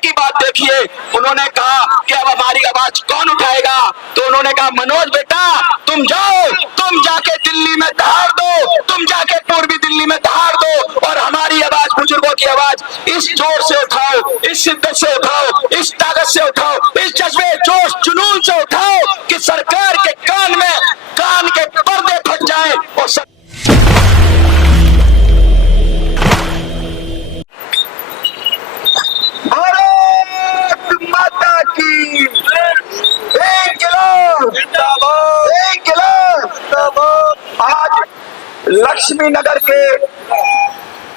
की बात देखिए, उन्होंने कहा कि अब हमारी आवाज कौन उठाएगा, तो उन्होंने कहा मनोज बेटा तुम जाओ, तुम जाके दिल्ली में दहाड़ दो, तुम जाके पूर्वी दिल्ली में दहाड़ दो और हमारी आवाज, बुजुर्गों की आवाज इस जोर से उठाओ, इस शिद्दत से उठाओ, इस ताकत से उठाओ, इस जज्बे जोश जुनून से उठाओ कि सरकार के कान में कान के पर्दे फट जाए और भारत माता की एक आज लक्ष्मी नगर के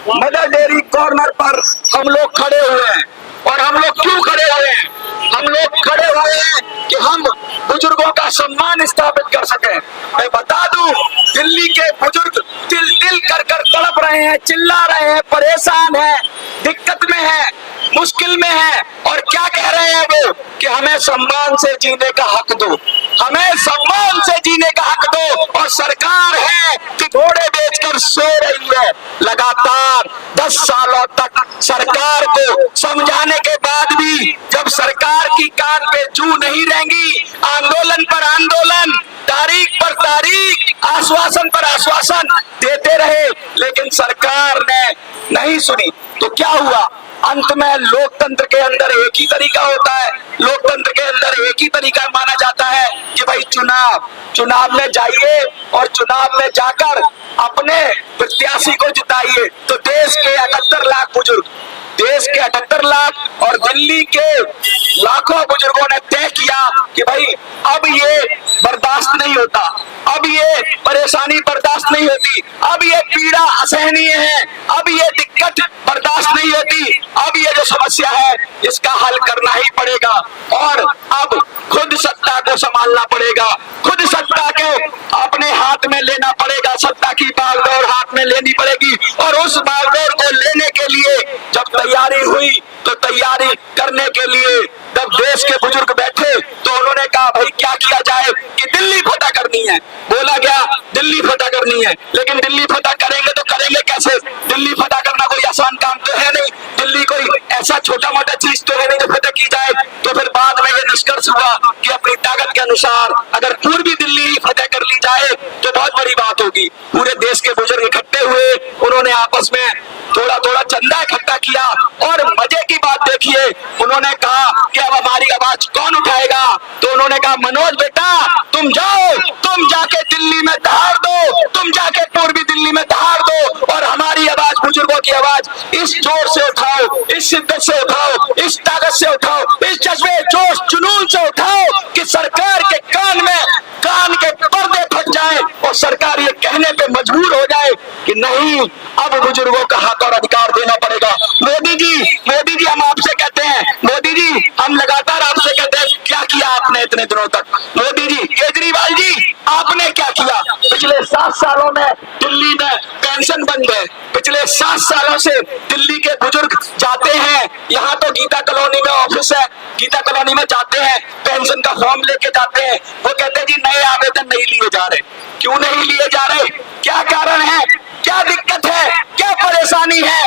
मदर डेयरी कॉर्नर पर हम लोग खड़े हुए हैं। और हम लोग क्यों खड़े हुए हैं? हम लोग खड़े हुए हैं कि हम बुजुर्गों का सम्मान स्थापित कर सकें। मैं बता दूं, दिल्ली के बुजुर्ग दिल दिल कर कर तड़प रहे हैं, चिल्ला रहे हैं, परेशान हैं, दिक्कत में हैं, मुश्किल में हैं और क्या कह रहे हैं वो कि हमें सम्मान से जीने का हक दो, हमें सम्मान से जीने का हक दो। और सरकार है कि घोड़े बेचकर सो रही है। लगातार 10 सालों तक सरकार को समझाने के बाद भी जब सरकार की कान पे जू नहीं रहेंगी, आंदोलन पर आंदोलन, तारीख पर तारीख, आश्वासन पर आश्वासन देते रहे, लेकिन सरकार ने नहीं सुनी। तो क्या हुआ? अंत में लोकतंत्र के अंदर एक ही तरीका होता है, लोकतंत्र के अंदर एक ही तरीका माना जाता है कि भाई चुनाव में जाइए और चुनाव में जाकर अपने प्रत्याशी को जिताइए। तो देश के 78 लाख बुजुर्ग, देश के 78 लाख और दिल्ली के लाखों बुजुर्गों ने तय किया कि भाई अब ये बर्दाश्त नहीं होता, अब ये परेशानी बर्दाश्त नहीं होती, अब ये पीड़ा असहनीय है, अब ये दिक्कत बर्दाश्त नहीं होती, अब ये जो समस्या है इसका हल करना ही पड़ेगा और अब खुद सत्ता को संभालना पड़ेगा, खुद सत्ता को अपने हाथ में लेना पड़ेगा, सत्ता की बागडोर हाथ में लेनी पड़ेगी। और उस बागडोर को लेने के लिए जब तैयारी हुई तो तैयारी करने के लिए जब देश के बुजुर्ग बैठे तो उन्होंने कहा भाई क्या किया जाए कि दिल्ली फतह करनी है। बोला गया दिल्ली फतह करनी है, लेकिन दिल्ली फतह करेंगे तो करेंगे कैसे? दिल्ली फतह करना कोई आसान काम तो है नहीं, दिल्ली कोई ऐसा छोटा मोटा चीज तो है नहीं जो फतह की जाए। तो फिर बाद में ये निष्कर्ष हुआ कि अपनी ताकत के अनुसार अगर पूर्वी दिल्ली फतह कर ली जाए तो बहुत बड़ी बात होगी। पूरे देश के बुजुर्ग इकट्ठे हुए, उन्होंने आपस में थोड़ा थोड़ा चंदा इकट्ठा किया और मजे की बात देखिए, उन्होंने कहा कि अब हमारी आवाज कौन उठाएगा, तो उन्होंने कहा मनोज बेटा तुम जाओ, तुम जाके दिल्ली में दहाड़ दो, तुम जाके पूर्वी दिल्ली में दहाड़ दो और हमारी आवाज, बुजुर्गों की आवाज इस जोर से उठाओ, इस शिद्दत से उठाओ, इस ताकत से उठाओ, इस जज्बे जोश जुनून से उठाओ कि सरकार के कान में कान के पर्दे फट जाए और सरकार ये कहने पे मजबूर हो जाए कि नहीं, अब बुजुर्गों का हक और अधिकार देना पड़ेगा। मोदी जी हम आपसे कहते हैं, मोदी जी हम लगातार आपसे कहते हैं क्या किया आपने इतने दिनों तक? मोदी जी, केजरीवाल जी आपने क्या किया? पिछले 7 सालों में दिल्ली में पेंशन बंद है, पिछले 7 सालों से दिल्ली के बुजुर्ग जाते हैं, यहाँ तो गीता कॉलोनी में ऑफिस है, गीता कॉलोनी में जाते हैं, पेंशन का फॉर्म लेके जाते हैं, वो कहते हैं जी नए आवेदन नहीं लिए जा रहे। क्यों नहीं लिए जा रहे? क्या कारण है? क्या दिक्कत है? क्या परेशानी है?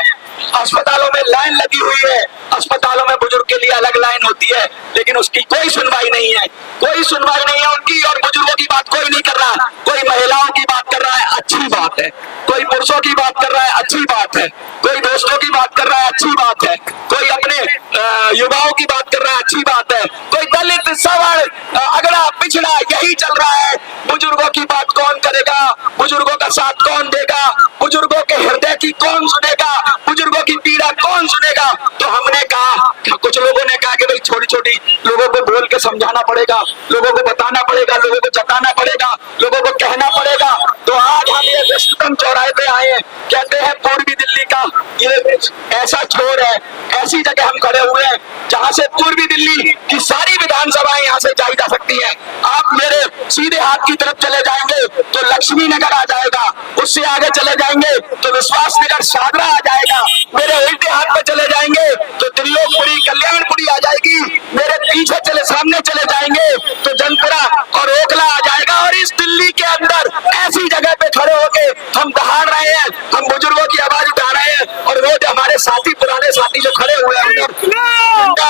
अस्पतालों में लाइन लगी हुई है, अस्पतालों में बुजुर्ग के लिए अलग लाइन होती है, लेकिन उसकी कोई सुनवाई नहीं है, कोई सुनवाई नहीं है उनकी। और बुजुर्गों की बात कोई नहीं कर रहा, कोई महिलाओं की बात कर रहा है, अच्छी बात है, कोई पुरुषों की बात कर रहा है, अच्छी बात है, कोई दोस्तों की बात कर रहा है, अच्छी बात है, कोई अपने युवाओं की बात कर रहा है, अच्छी बात है, कोई दलित सवर्ण अगड़ा पिछड़ा यही चल रहा है। बुजुर्गों की बात कौन करेगा? बुजुर्गों का साथ कौन देगा? बुजुर्गों के हृदय की कौन सुनेगा? बुजुर्गों की पीड़ा कौन सुनेगा? तो हमने कहा, कुछ लोगों ने कहा कि भाई छोटी छोटी लोगों को बोल के समझाना पड़ेगा, लोगों को बताना पड़ेगा, लोगों को जताना पड़ेगा, लोगों को कहना पड़ेगा। तो आज हम ये व्यस्ततम चौराहे पे आए हैं, कहते हैं पूर्वी दिल्ली का ये ऐसा छोर है, ऐसी जगह हम खड़े हुए हैं जहाँ से पूर्वी दिल्ली की सारी विधानसभाएं यहाँ से जाई जा सकती हैं। आप मेरे सीधे हाथ की तरफ चले जाएंगे तो लक्ष्मी नगर आ जाएगा, उससे आगे चले जाएंगे तो विश्वास नगर शादरा आ जाएगा, मेरे उल्टे हाथ पे चले जाएंगे तो त्रिलोकपुरी कल्याणपुरी आ जाएगी, मेरे पीछे चले सामने चले जाएंगे तो जनपुरा और ओखला आ जाएगा। और इस दिल्ली के अंदर ऐसी जगह पे खड़े होके हम दहाड़ रहे हैं, हम बुजुर्गों की आवाज उठा रहे हैं और वो जो हमारे साथी पुराने साथी जो खड़े हुए हैं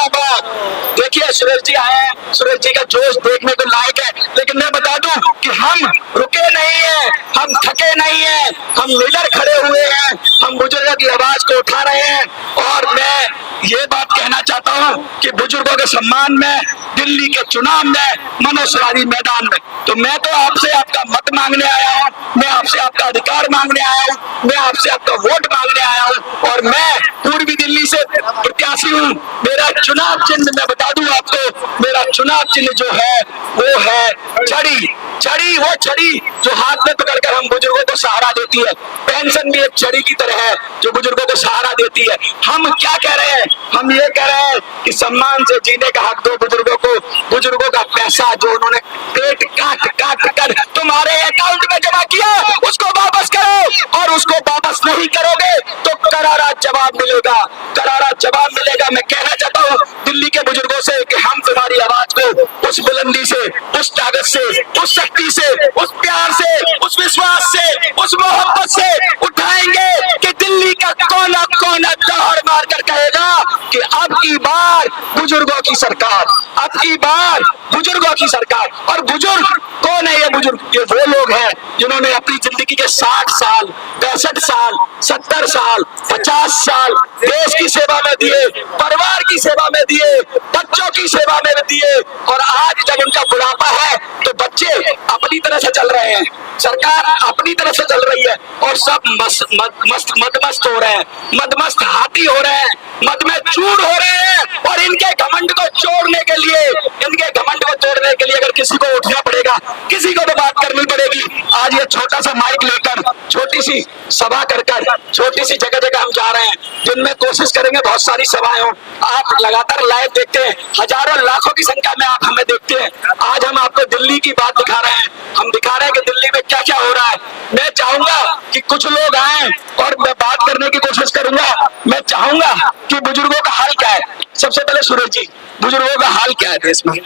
चलिए सुरेश जी आए हैं, सुरेश जी का जोश देखने को लायक है। लेकिन मैं बता दूं कि हम रुके नहीं है, हम थके नहीं है, हम लीडर खड़े हुए हैं, हम बुजुर्गों की आवाज को उठा रहे हैं। और मैं ये बात कहना चाहता हूं कि बुजुर्गों के सम्मान में दिल्ली के चुनाव में मनोसवारी मैदान में तो मैं तो आपसे आपका मत मांगने आया हूं, मैं आपसे आपका अधिकार मांगने आया हूं, मैं आपसे आपका वोट मांगने आया हूं। और मैं पूर्वी दिल्ली से प्रत्याशी हूं। मेरा चुनाव चिन्ह मैं बता दूं आपको, मेरा चुनाव चिन्ह जो है वो है छड़ी। छड़ी, वो छड़ी जो हाथ में पकड़कर हम बुजुर्गों को सहारा देती है। पेंशन भी एक छड़ी की तरह है जो बुजुर्गों को सहारा देती है। हम क्या कह रहे हैं? हम ये कह रहे हैं कि सम्मान से जीने का हक दो बुजुर्गों को। बुजुर्गों का पैसा जो उन्होंने पेट काट काट कर तुम्हारे अकाउंट में जमा किया उसको वापस करो, और उसको वापस नहीं करोगे तो करारा जवाब मिलेगा, करारा जवाब मिलेगा। मैं कहना चाहता हूँ दिल्ली के बुजुर्गों से कि हम तुम्हारी आवाज को उस बुलंदी से, उस ताकत से, उस शक्ति से, उस प्यार से, उस विश्वास से, उस मोहब्बत से उठाएंगे कि दिल्ली का कोना कोना दौड़ मार कर कहेगा कि अब की बार बुजुर्गों की सरकार, अब की बार बुजुर्गों की सरकार। और बुजुर्ग कौन है? ये बुजुर्ग ये वो लोग हैं जिन्होंने अपनी जिंदगी के 60 साल, 65 साल, 70 साल, 50 साल देश की सेवा में दिए, परिवार की सेवा में दिए, बच्चों की सेवा में दिए। और आज जब उनका बुढ़ापा है तो बच्चे अपनी तरह से चल रहे हैं, सरकार अपनी तरह से चल रही है, और सब मदमस्त हो रहे हैं, मदमस्त हाथी हो रहे हैं, मद में चूर हो रहे हैं। और इनके घमंड को छोड़ने के लिए, इनके घमंड को तोड़ने के लिए अगर किसी को उठना पड़ेगा, किसी को तो बात करनी पड़ेगी। आज ये छोटा सा माइक लेकर, छोटी सी सभा कर कर, छोटी सी जगह जगह हम जा रहे हैं, जिनमें कोशिश करेंगे बहुत सारी सभाएं हो। आप लगातार लाइव देखते हैं, हजारों लाखों की संख्या में आप हमें देखते हैं। आज हम आपको दिल्ली की बात दिखा रहे हैं, हम दिखा रहे हैं कि दिल्ली में क्या क्या हो रहा है। मैं चाहूंगा कि कुछ लोग आए और मैं बात करने की कोशिश करूंगा। मैं चाहूंगा कि बुजुर्गों का हाल क्या है। सबसे पहले सूरज जी, बुजुर्गों का हाल क्या है देश में?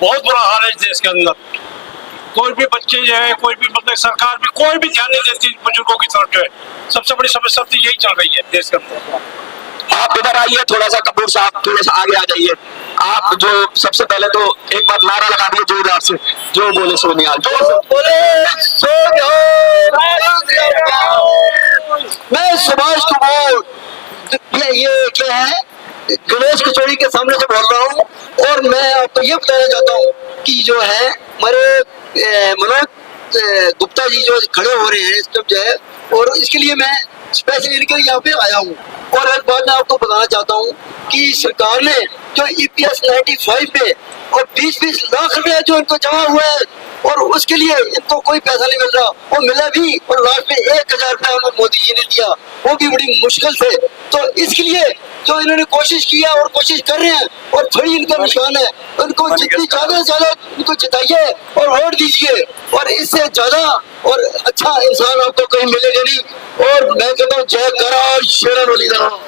बहुत बुरा हाल है देश के अंदर। कोई भी बच्चे जो है, कोई भी मतलब सरकार भी कोई भी ध्यान नहीं देती बुजुर्गों की तरफ। जो है सबसे बड़ी समस्या तो यही चल रही है देश के अंदर। आप इधर आइए थोड़ा सा, कपूर साहब थोड़ा सा आगे आ जाइए। आप जो सबसे पहले तो एक बार नारा लगा दिए जोरदार से, जो बोले सो निहाल, जो बोले सो निहाल। मैं सुभाष कुमार, ये क्या है, गणेश कचौड़ी के सामने से बोल रहा हूँ। और मैं आपको ये बताना चाहता हूँ कि जो है हमारे मनोज गुप्ता जी जो खड़े हो रहे हैं इस टाइम जो है, और इसके लिए मैं स्पेशल इनके यहाँ पे आया हूँ। और एक बात मैं आपको बताना चाहता हूँ कि सरकार ने जो EPS 95 पे और 20-20 लाख रुपया जो इनको जमा हुआ है, और उसके लिए इनको कोई पैसा नहीं मिल रहा, वो मिला भी और लास्ट में 1000 रुपया मोदी जी ने दिया, वो भी बड़ी मुश्किल से। तो इसके लिए जो इन्होंने कोशिश किया और कोशिश कर रहे हैं, और थोड़ी इनका निशान है, उनको जितनी ज्यादा से ज्यादा इनको जिताइए और वोट दीजिए, और इससे ज्यादा और अच्छा इंसान आपको कहीं मिलेगा नहीं। और मैं कहता हूँ जय करार शेरन वाली तरह।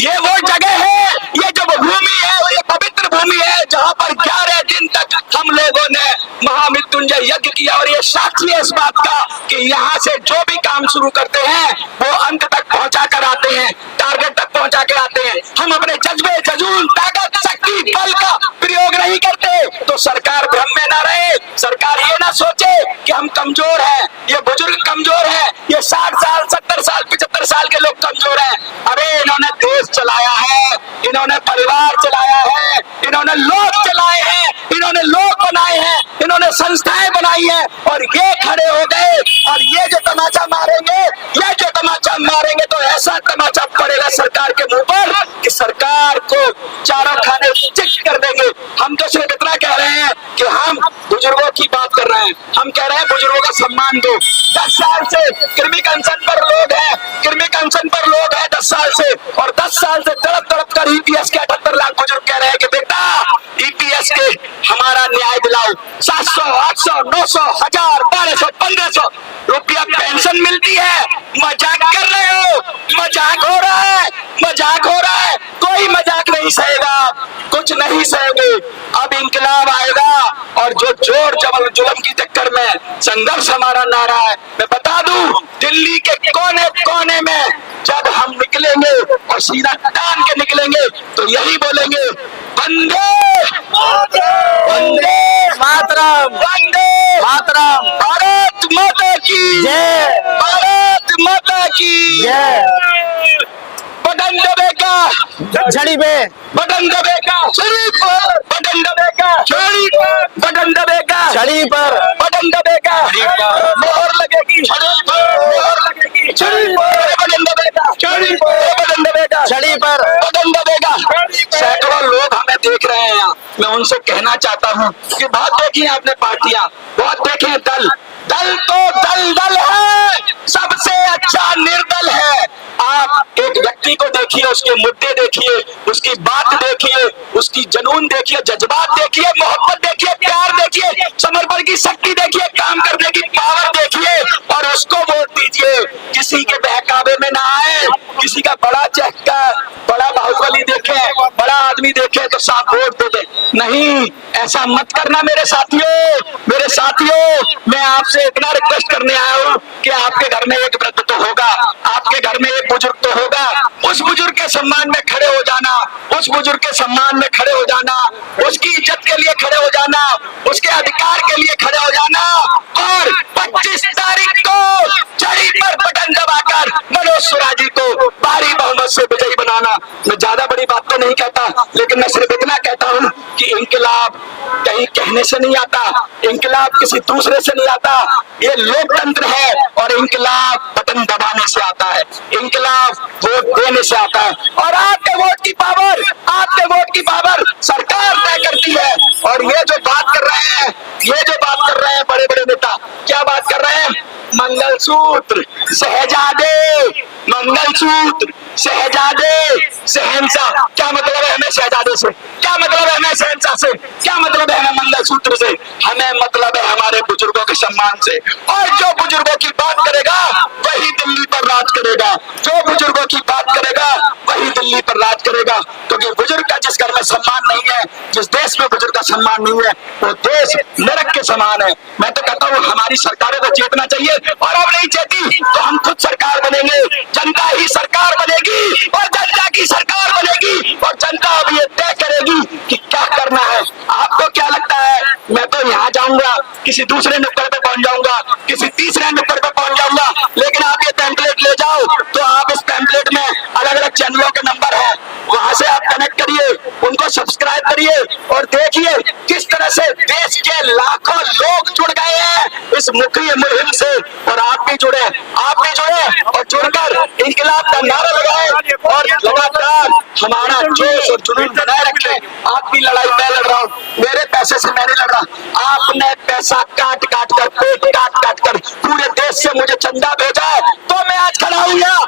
ये वो जगह है, ये जो भूमि है, ये पवित्र भूमि है जहाँ पर 11 दिन तक हम लोगों ने महामृत्युंजय यज्ञ किया। और ये साक्षी है इस बात का कि यहाँ से जो भी काम शुरू करते हैं वो अंत तक पहुँचा कर आते हैं, टारगेट तक पहुँचा के आते हैं। हम अपने जज्बे, जजून, ताकत, शक्ति, बल का प्रयोग नहीं करते तो सरकार भ्रम में ना रहे, सरकार ये ना सोचे कि हम कमजोर हैं, ये बुजुर्ग कमजोर है, ये 60 साल, 70 साल, 75 साल के लोग कमजोर हैं। अरे इन्होंने देश चलाया है, इन्होंने परिवार चलाया है, इन्होंने लोग चलाए हैं, इन्होंने लोग बनाए हैं, इन्होंने संस्थाएं बनाई हैं, और ये खड़े हो गए और ये जो तमाचा मारेंगे, ये जो तमाचा मारेंगे तो ऐसा तमाचा पड़ेगा सरकार के मुंह पर कि सरकार को चारों खाने चिट कर देंगे। हम तो सिर्फ इतना कह रहे हैं कि हम बुजुर्गों की बात कर रहे हैं, हम कह रहे हैं बुजुर्गों का सम्मान दो। 10 साल से कृमि कंसन पर लोग हैं, कृमि कंसन पर लोग हैं 10 साल से, और 10 साल से तड़प तड़प कर EPS के 78 लाख बुजुर्ग कह रहे हैं कि बेटा EPS के हमारा न्याय दिलाओ। 700, 800, 900, 1000, 1200, 1500 रुपया पेंशन मिलती है। मजाक कर रहे हो, मजाक हो रहा है, मजाक हो रहा है। कोई मजाक नहीं सहेगा, कुछ नहीं सहेंगे। अब इंकलाब आएगा, और जो जोर जबर जुल्म की चक्कर में संघर्ष हमारा नारा है। मैं बता दूं दिल्ली के कोने कोने में जब हम निकलेंगे और सीधा तान के निकलेंगे तो यही बोलेंगे, वंदे वंदे मातरम वंदे मातरम भारत माता की जय भारत माता की जय बटन दबेगा झड़ी पे बटन दबेगा छड़ी पर बटन दबेगा छड़ी पर बटन दबेगा छड़ी पर बटन दबेगा मोहर लगेगी छड़ी पर मोहर लगेगी छड़ी पर बटन दबेगा छड़ी पर बटन दबेगा छड़ी पर बटन दबेगा। सैकड़ों लोग हमें देख रहे हैं यहाँ, मैं उनसे कहना चाहता हूँ कि बहुत देखी है आपने पार्टियां, बहुत देखे हैं दल, दल तो दल है, सबसे अच्छा निर्दल है। आप एक व्यक्ति को देखिए, उसके मुद्दे देखिए, उसकी बात देखिए, उसकी जुनून देखिए, जज्बात देखिए, मोहब्बत देखिए, प्यार देखिए, समर्पण की शक्ति देखिए, काम करने की पावर देखिए और उसको वोट दीजिए। किसी के बहकावे में ना आए, किसी का बड़ा चहका बड़ा बाहुबली देखे, बड़ा आदमी देखे तो साफ वोट दे दे, नहीं ऐसा मत करना मेरे साथियों। मैं आपसे इतना रिक्वेस्ट करने आया हूँ कि आपके घर में एक वृद्ध तो होगा, आपके घर में एक बुजुर्ग तो होगा, उस बुजुर्ग के सम्मान में खड़े हो जाना, उस बुजुर्ग के सम्मान में खड़े हो जाना, उसकी इज्जत के लिए खड़े हो जाना, उसके अधिकार के लिए खड़े हो जाना और 25 तारीख को छड़ी पर बटन दबाकर मनोज सुराजी को भारी बहुमत से विजयी बनाना। मैं ज्यादा बड़ी बात तो नहीं कहता, लेकिन मैं सिर्फ इतना कहता हूँ कि इंकलाब कहीं कहने से नहीं आता, इंकलाब किसी दूसरे से नहीं आता, ये लोकतंत्र है और इंकलाब बटन दबाने से आता है, इंकलाब वोट देने से आता है और आपके वोट की पावर सरकार तय करती है। और ये जो बात कर रहे हैं बड़े बड़े नेता, क्या बात कर रहे हैं? मंगलसूत्र शहजादे शहंशाह, क्या मतलब है हमें शहजादे से, क्या मतलब है हमें शहंशाह से, क्या मतलब है हमें मंगलसूत्र से? हमें मतलब है हमारे बुजुर्गों के सम्मान से। और जो बुजुर्गों की बात करेगा वही दिल्ली पर राज करेगा, जो बुजुर्गों की बात करेगा वही दिल्ली पर राज करेगा। क्योंकि बुजुर्ग का जिस घर में सम्मान नहीं है, जिस देश में बुजुर्ग का सम्मान नहीं है, वो देश नरक के समान है। मैं तो कहता हूँ हमारी सरकारों को चेतना चाहिए और अब नहीं चेती तो हम खुद सरकार बनेंगे, जनता ही सरकार बनेगी और जनता की सरकार बनेगी और जनता अब ये तय करेगी कि क्या करना है। आपको क्या लगता है? मैं तो यहाँ जाऊंगा, किसी दूसरे नुक्कड़ पे पहुंच जाऊंगा, किसी तीसरे नुक्कड़ पे पहुंच जाऊंगा, लेकिन आप ये पैम्पलेट ले जाओ तो आप इस पैम्पलेट में अलग अलग चैनलों के नंबर है, वहां से आप कनेक्ट करिए, उनको सब्सक्राइब करिए और देखिए किस तरह से देश के लाखों लोग जुड़ गए हैं इस मुखिया मुहिम से। और आप भी जुड़े और जुड़कर इंकलाब का नारा लगाए और लगातार हमारा जोश और जुनून बनाए रखें। आपकी लड़ाई मैं लड़ रहा हूँ, मेरे पैसे से मैं नहीं लड़ रहा, आपने पैसा काट कर पेट काट कर पूरे देश से मुझे चंदा भेजा है तो मैं आज खड़ा हूँ यहाँ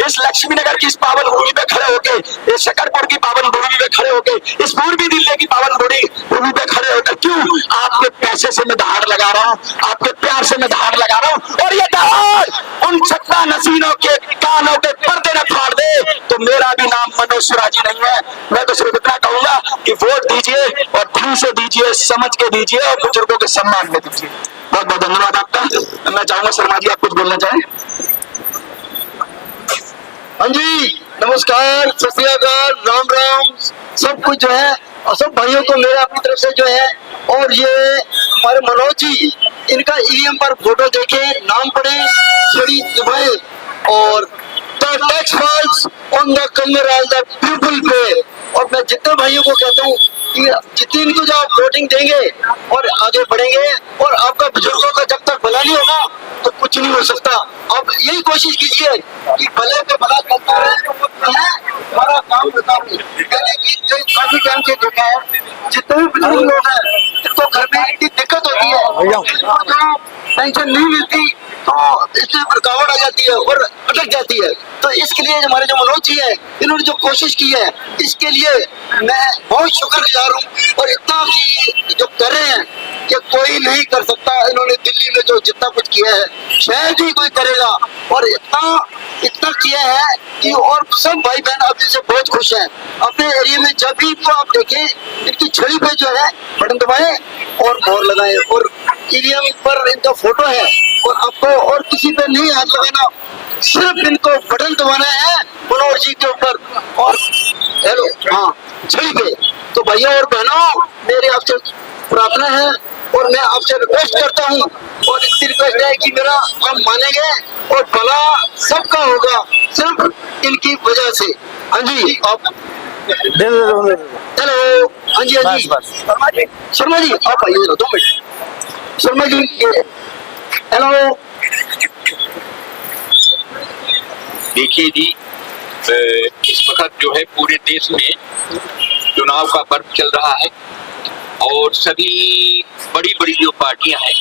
इस लक्ष्मी नगर की इस पावन भूमि पे खड़े होके, इस शकरपुर की पावन भूमि पे खड़े होके, इस पूर्वी दिल्ली की पावन भूमि पे खड़े होकर। क्यों? आपके पैसे से मैं दहाड़ लगा रहा हूँ, आपके प्यार से मैं दहाड़ लगा रहा हूँ और ये दहाड़ उन सत्ता नसीनों के कानों के पर्दे न फाड़ दे तो मेरा भी नाम मनोज सुराजी नहीं है। मैं तो सिर्फ इतना कहूंगा कि वोट दीजिए और ढंग से दीजिए, समझ के दीजिए और बुजुर्गों के सम्मान में दीजिए। बहुत बहुत धन्यवाद आपका। मैं चाहूंगा शर्मा जी आप कुछ बोलना चाहें? हाँ जी, नमस्कार, सत श्री अकाल, राम राम, सब कुछ जो है और सब भाइयों को मेरा अपनी तरफ से जो है। और ये हमारे मनोज जी, इनका ईवीएम पर फोटो देखे, नाम पढ़े, छड़ी दबाए और the tax falls on the Qamar the people पे। और मैं जितने भाइयों को कहता हूँ कि जितनी इनको जो आप वोटिंग देंगे और आगे बढ़ेंगे और आपका बुजुर्गों का जब तक भला नहीं होगा तो कुछ नहीं हो सकता। आप यही कोशिश कीजिए कि भले पे भला करता रहे तो वो जो है हमारा काम बता रहे। मैंने काफी टाइम से देखा है, जितने भी बुजुर्ग लोग हैं जिनको घर में इतनी दिक्कत होती है, पेंशन नहीं मिलती तो इसमें रुकावट आ जाती है और अटक जाती है। तो इसके लिए हमारे जो मनोज जी है, इन्होंने जो कोशिश की है, इसके लिए मैं बहुत शुक्रगुजार हूँ। और इतना कि जो कर रहे हैं कि कोई नहीं कर सकता, इन्होंने दिल्ली में जो जितना कुछ किया है शायद ही कोई करेगा। और इतना किया है कि और सब भाई बहन अब इनसे बहुत खुश हैं। अपने एरिया में जब भी इनको आप देखें, इनकी छड़ी पे जो है बटन दबाए और मोहर लगाए और ईवीएम पर इनका फोटो है और आपको और किसी पे नहीं हाथ लगाना, सिर्फ इनको बटन दबाना है मनोज जी के ऊपर और हेलो हाँ छड़ी पे। तो भाइयों और बहनों, मेरी आपसे प्रार्थना है और मैं आपसे रिक्वेस्ट करता हूँ और इतनी रिक्वेस्ट है कि मेरा हम मानेंगे और भला सबका होगा सिर्फ इनकी वजह से। हाँ जी, आप हेलो। हाँ जी, हाँ जी, शर्मा जी आप आइए 2 मिनट। शर्मा जी हेलो। देखिए जी, इस वक्त जो है पूरे देश में चुनाव का पर्व चल रहा है और सभी बड़ी बड़ी जो पार्टियां हैं,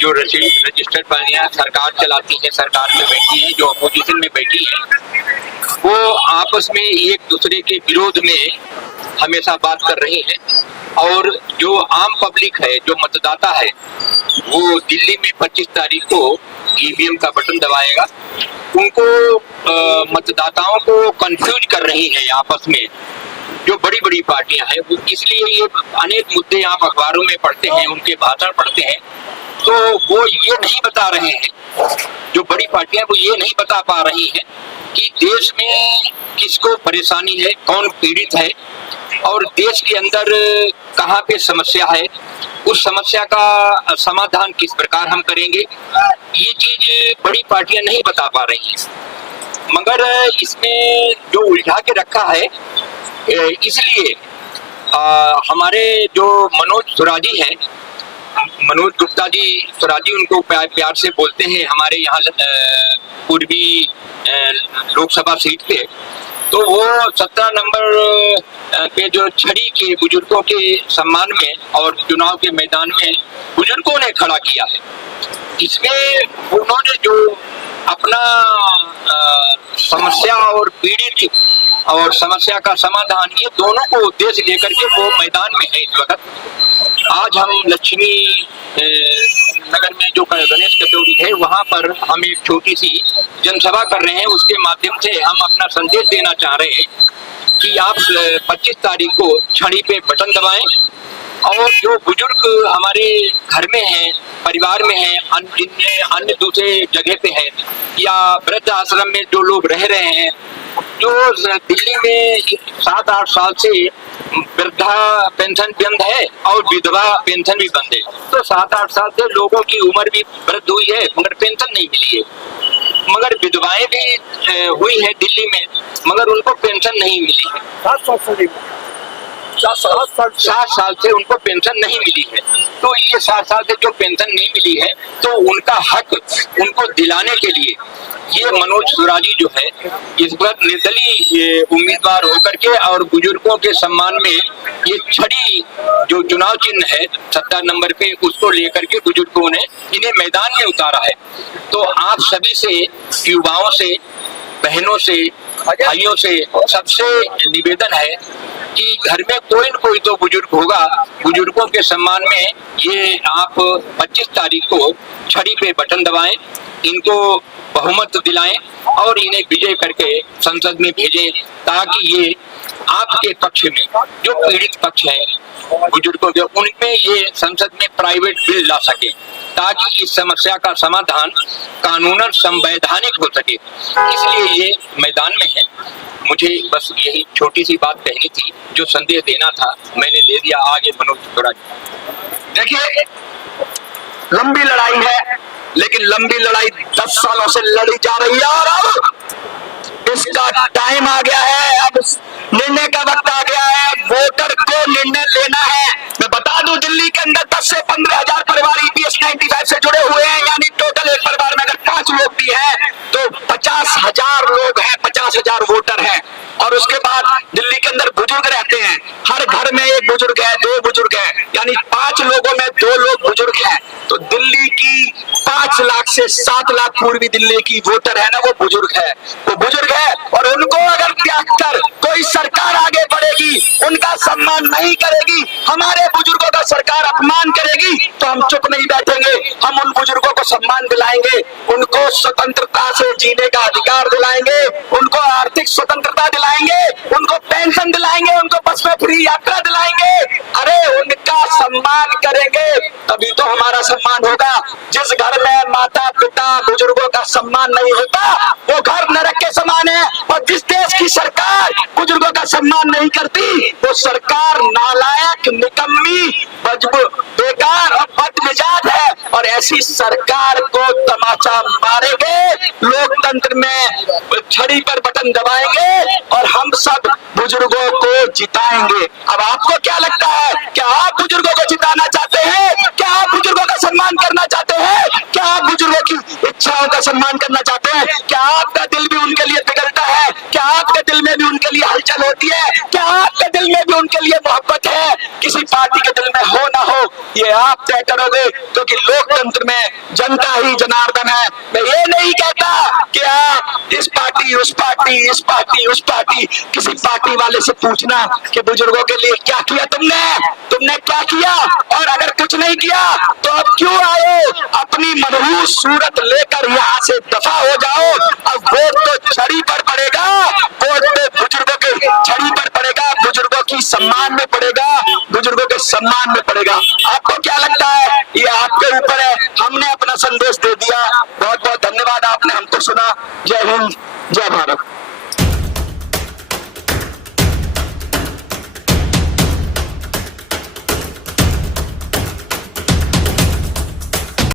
जो रजिस्टर्ड पार्टियां सरकार चलाती हैं, सरकार में बैठी हैं, जो अपोजिशन में बैठी हैं, वो आपस में एक दूसरे के विरोध में हमेशा बात कर रही हैं। और जो आम पब्लिक है, जो मतदाता है, वो दिल्ली में 25 तारीख को ईवीएम का बटन दबाएगा। उनको मतदाताओं को कंफ्यूज कर रही है आपस में जो बड़ी बड़ी पार्टियां हैं। वो इसलिए ये अनेक मुद्दे आप अखबारों में पढ़ते हैं, उनके भाषण पढ़ते हैं, तो वो ये नहीं बता रहे हैं, जो बड़ी पार्टियां वो ये नहीं बता पा रही हैं कि देश में किसको परेशानी है, कौन पीड़ित है और देश के अंदर कहाँ पे समस्या है, उस समस्या का समाधान किस प्रकार हम करेंगे, ये चीज बड़ी पार्टियां नहीं बता पा रही हैं। मगर इसमें जो उलझा के रखा है, इसलिए हमारे जो मनोज सुराजी हैं, मनोज गुप्ता जी सुराजी उनको प्यार से बोलते हैं हमारे यहाँ पूर्वी लोकसभा सीट पे, तो वो 17 नंबर पे जो छड़ी के बुजुर्गों के सम्मान में और चुनाव के मैदान में बुजुर्गों ने खड़ा किया है। इसमें उन्होंने जो अपना समस्या और पीड़ित और समस्या का समाधान, ये दोनों को उद्देश्य लेकर के वो मैदान में है इस वक्त। आज हम लक्ष्मी नगर में जो गणेश कचौरी है, वहां पर हम एक छोटी सी जनसभा कर रहे हैं। उसके माध्यम से हम अपना संदेश देना चाह रहे हैं कि आप 25 तारीख को छड़ी पे बटन दबाएं और जो बुजुर्ग हमारे घर में हैं, परिवार में हैं, अन्य दूसरे जगह पे हैं या वृद्ध आश्रम में जो लोग रह रहे हैं, जो दिल्ली में 7-8 साल से वृद्धा पेंशन बंद है और विधवा पेंशन भी बंद है, तो 7-8 साल से लोगों की उम्र भी वृद्ध हुई है मगर पेंशन नहीं मिली है। मगर विधवाएं भी हुई है दिल्ली में मगर उनको पेंशन नहीं मिली है। 7 साल से उनको पेंशन नहीं मिली है। तो ये 7 साल से जो पेंशन नहीं मिली है, तो उनका हक उनको दिलाने के लिए ये मनोज सुराजी जो है इस बार निर्दलीय उम्मीदवार होकर के और बुजुर्गों के सम्मान में ये छड़ी जो चुनाव चिन्ह है 17 नंबर पे, उसको लेकर के बुजुर्गों ने इन्हें मैदान में उतारा है। तो आप सभी से, युवाओं से, बहनों से, भाइयों से सबसे निवेदन है कि घर में कोई न कोई तो बुजुर्ग होगा, बुजुर्गों के सम्मान में ये आप 25 तारीख को छड़ी पे बटन दबाएं, इनको बहुमत दिलाएं और इन्हें विजय करके संसद में भेजें, ताकि ये आपके पक्ष में जो पीड़ित पक्ष है बुजुर्गों के, उनमें ये संसद में प्राइवेट बिल ला सके, ताकि इस समस्या का समाधान कानूनन संवैधानिक हो सके। इसलिए ये मैदान में है। मुझे बस यही छोटी सी बात कहनी थी, जो संदेश देना था मैंने दे दिया। आगे मनोज सुराजी। देखिए, लंबी लड़ाई है, लेकिन लंबी लड़ाई 10 सालों से लड़ी जा रही है और अब इसका टाइम आ गया है, अब निर्णय का वक्त आ गया है। वोटर को निर्णय लेना है। मैं बता दूं, दिल्ली के अंदर 10 से 15 हजार परिवार EPS 95 से जुड़े हुए हैं, यानी टोटल एक परिवार में अगर 5 लोग भी हैं तो 50,000 लोग हैं, 50,000 वोटर हैं। और उसके बाद दिल्ली के अंदर बुजुर्ग रहते हैं, हर घर में एक बुजुर्ग है, 2 बुजुर्ग है, यानी 5 लोगों में 2 लोग बुजुर्ग हैं। तो दिल्ली की 5 लाख से 7 लाख पूर्वी दिल्ली की वोटर है ना, वो बुजुर्ग है, वो बुजुर्ग है। और उनको अगर त्याग कर कोई सरकार आगे बढ़ेगी, उनका सम्मान नहीं करेगी, हमारे बुजुर्गों का सरकार अपमान करेगी, तो हम चुप नहीं बैठेंगे। हम उन बुजुर्गों को सम्मान दिलाएंगे, उनको स्वतंत्रता से जीने का अधिकार दिलाएंगे, उनको आर्थिक स्वतंत्रता दिलाएंगे, उनको पेंशन दिलाएंगे, उनको बस में फ्री यात्रा दिलाएंगे। अरे उनका सम्मान सम्मान करेंगे तभी तो हमारा सम्मान होगा। जिस घर में माता पिता बुजुर्गों का सम्मान नहीं होता वो घर नरक के समान है। और जिस देश की सरकार बुजुर्गों का सम्मान नहीं करती वो सरकार नालायक, निकम्मी, बेकार और बदमिजाज है। और ऐसी सरकार को तमाचा मारेंगे, लोकतंत्र में छड़ी पर बटन दबाएंगे और हम सब बुजुर्गों को जिताएंगे। अब आपको क्या लगता है? क्या आप बुजुर्गों को जिताना चाहते हैं? क्या आप बुजुर्गों का सम्मान करना चाहते हैं? क्या आप बुजुर्गों की इच्छाओं का सम्मान करना चाहते हैं? क्या आपका दिल भी उनके लिए पिघलता है? क्या आपके दिल में भी उनके लिए हलचल होती है? क्या आपके दिल में भी उनके लिए मोहब्बत है? किसी पार्टी के दिल में हो ना हो ये आप तय करोगे, क्योंकि लोकतंत्र में जनता ही जनार्दन है। मैं ये नहीं कहता कि आप इस पार्टी उस पार्टी, इस पार्टी उस पार्टी, किसी पार्टी वाले से पूछना कि बुजुर्गों के लिए क्या किया तुमने क्या किया? और अगर कुछ नहीं किया तो अब क्यों आए? अपनी मनहूस सूरत लेकर यहाँ से दफा हो जाओ। अब वोट तो छड़ी पर पड़ेगा, वोट तो बुजुर्गों के छड़ी पर पड़ेगा, बुजुर्गों की सम्मान में पड़ेगा, बुजुर्गों के सम्मान में पड़ेगा। आपको क्या लगता है? ये आपके ऊपर है। हमने अपना संदेश दे दिया। बहुत बहुत धन्यवाद, आपने हमको सुना। जय हिंद, जय भारत।